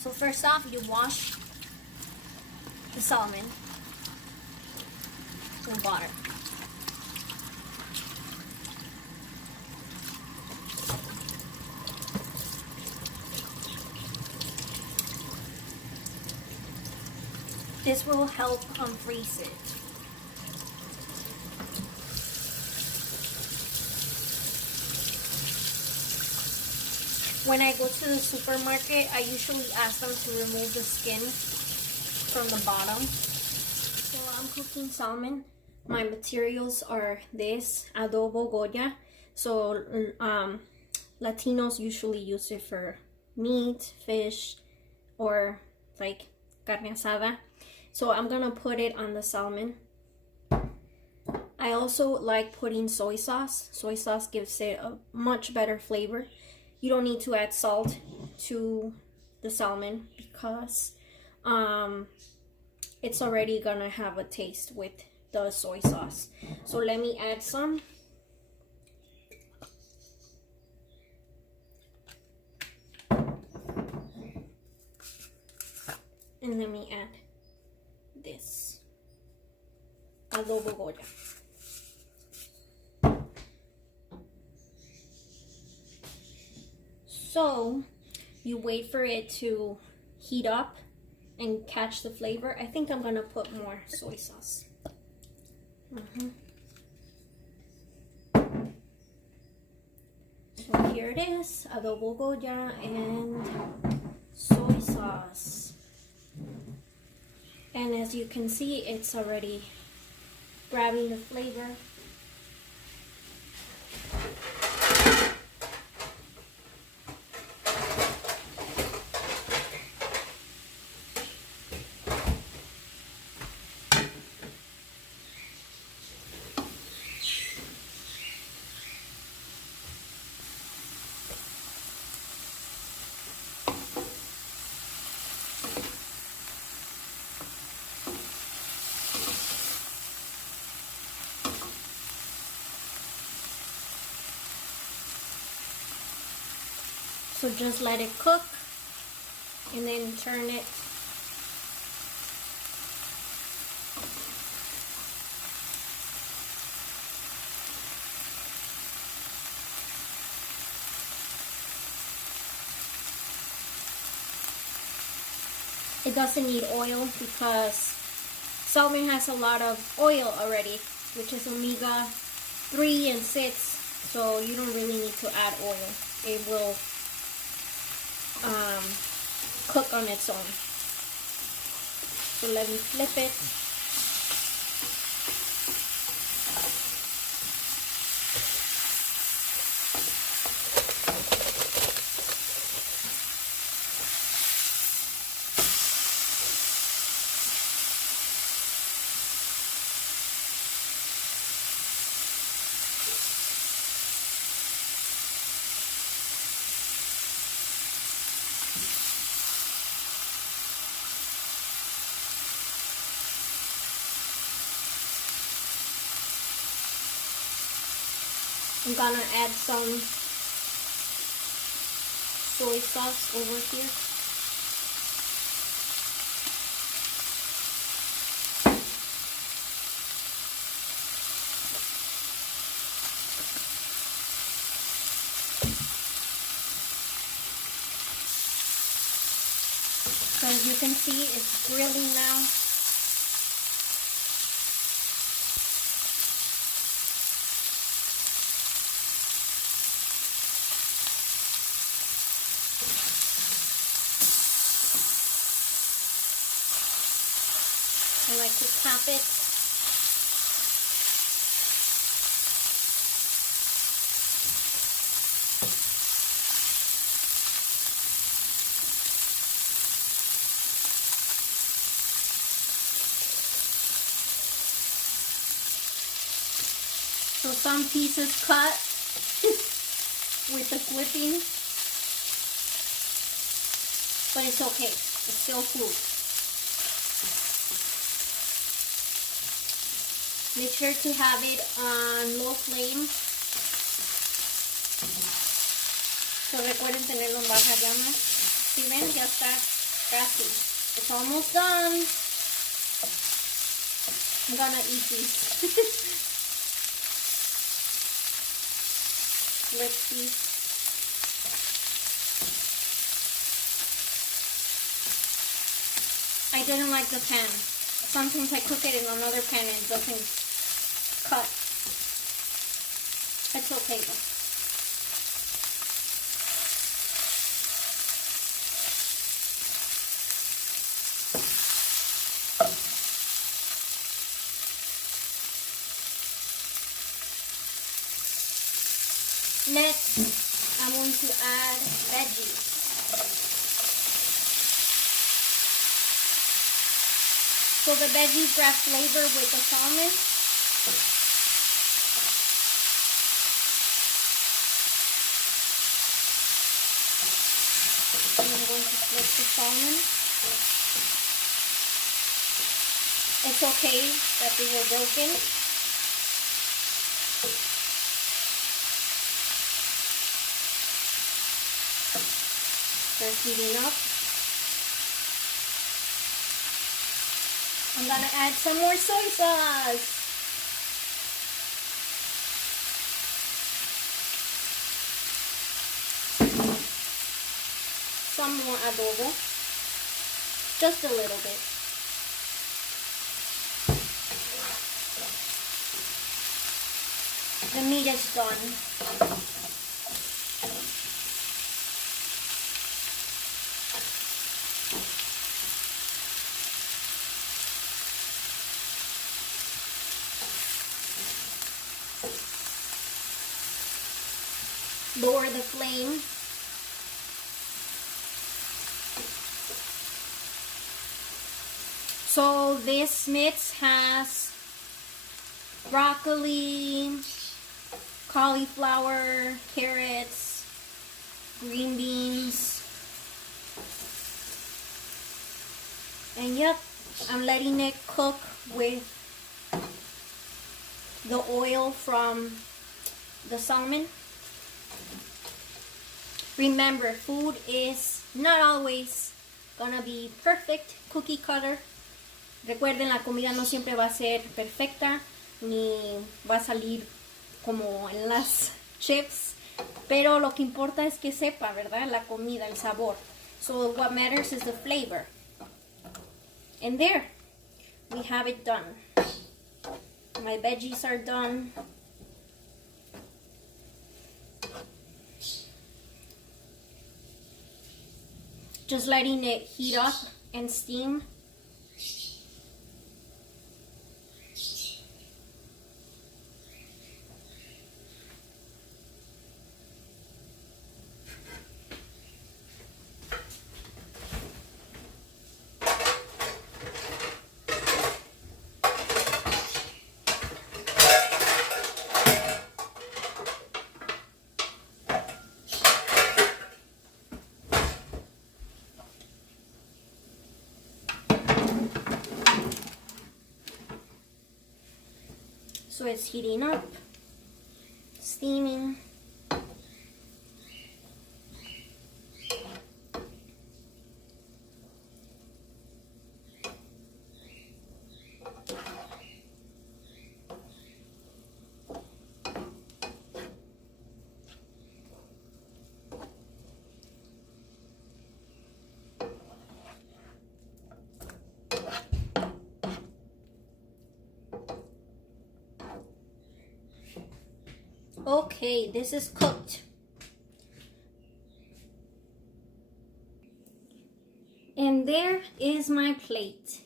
So first off, you wash the salmon in water. This will help freeze it. When I go to the supermarket, I usually ask them to remove the skin from the bottom. So I'm cooking salmon. My materials are this, adobo Goya. So Latinos usually use it for meat, fish, or like carne asada. So I'm gonna put it on the salmon. I also like putting soy sauce. Soy sauce gives it a much better flavor. You don't need to add salt to the salmon because it's already gonna have a taste with the soy sauce. So let me add some. And let me add this adobo Goya. So you wait for it to heat up and catch the flavor. I think I'm gonna put more soy sauce. So here it is, adobo Goya and soy sauce. And as you can see, it's already grabbing the flavor. So just let it cook and then turn it. It doesn't need oil because salmon has a lot of oil already, which is omega-3 and 6, so you don't really need to add oil. It will cook on its own. So let me flip it. I'm gonna add some soy sauce over here. So as you can see, it's grilling now. I like to tap it. So some pieces cut with the clipping, but it's okay. It's still food. Make sure to have it on low flame. So recuerden tenerlo en baja llama. Si ven, ya está Casi. It's almost done. I'm gonna eat these. Flip these. I didn't like the pan. Sometimes I cook it in another pan and it doesn't cut. It's okay though. Next, I'm going to add veggies. So the veggies grab flavor with the salmon. And I'm going to flip the salmon. It's okay that they were broken. They're heating up. I'm gonna add some more soy sauce. Some more adobo. Just a little bit. The meat is done. Lower the flame. So this mix has broccoli, cauliflower, carrots, green beans, and yep, I'm letting it cook with the oil from the salmon. Remember, food is not always gonna be perfect, cookie cutter. Recuerden, la comida no siempre va a ser perfecta, ni va a salir como en las chips, pero lo que importa es que sepa, ¿verdad? La comida, el sabor. So what matters is the flavor. And there, we have it done. My veggies are done. Just letting it heat up and steam. So it's heating up, steaming. Okay, this is cooked. And there is my plate.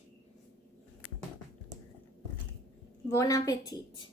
Bon appetit.